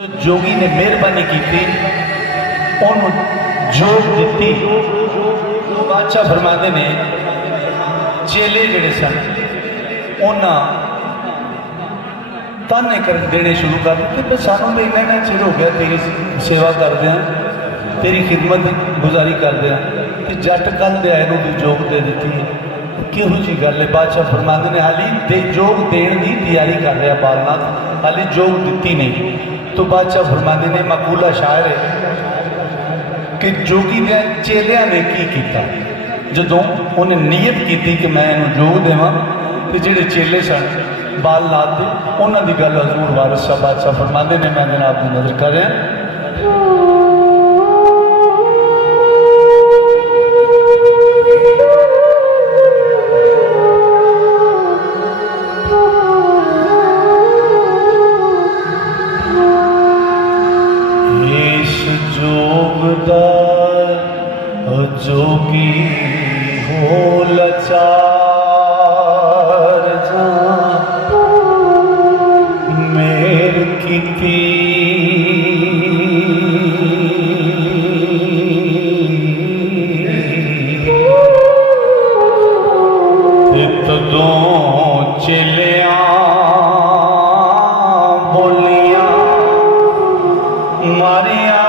जोगी ने मेहरबानी की जोग दी। बादशाह फरमाते ने चेले जड़े सन उन्हें ताने कर देने शुरू कर दिते। सानू तो इन्ना चिर हो गया तेरी सेवा करदे तेरी खिदमत गुजारी करदे कि जट कल दे आए तू जोग दे दी है। किहो जी गल है। बादशाह फरमाते ने हाली जोग देने की तैयारी कर रहा बालनाथ, हाली जोग दी नहीं। तो बादशाह फरमाते ने मकूला शायर है कि जोगी दे चेलिया ने की किया जदों उन्हें नीयत की कि मैं इन्हूं जोग देवां तो जिहड़े चेले सन बाल लाते उन्हों की गल हजूर वारिस शाह बादशाह फरमाते ने मैं जनाब की नजर कर रहा। जोगी हो लाचार जा मेर कीती तदों चेलिया बोलियां मारिया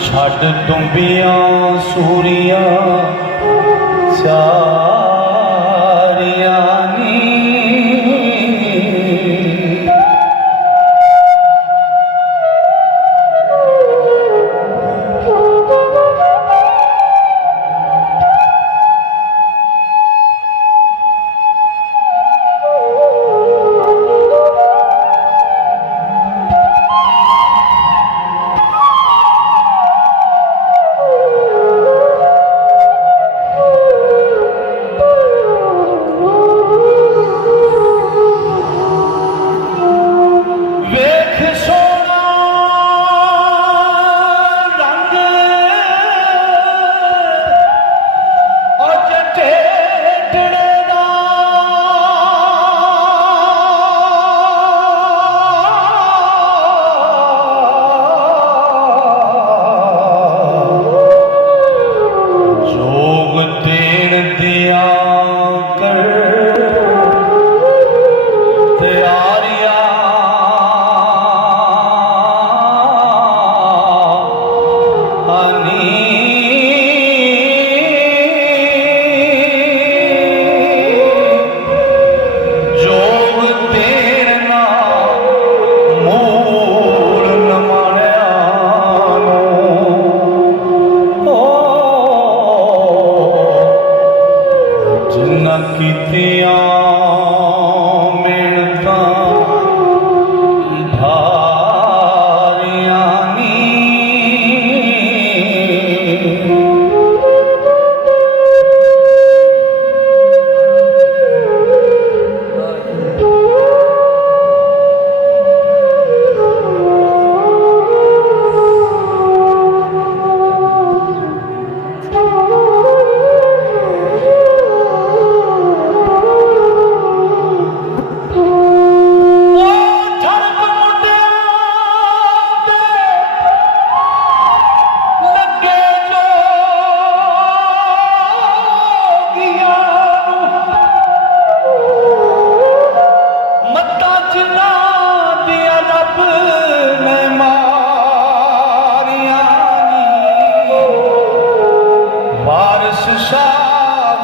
छड़ डुंबिया सूरिया चारिया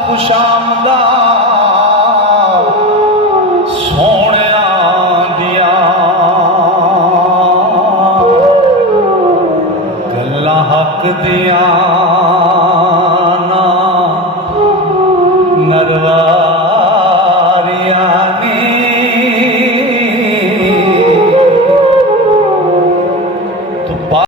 ਖੁਸ਼ਾਮ ਦਾ ਸੋਹਣਿਆਂ ਦੀਆਂ ਗੱਲਾਂ ਹੱਕ ਦੀਆਂ ਨਾ ਨਰਵਾ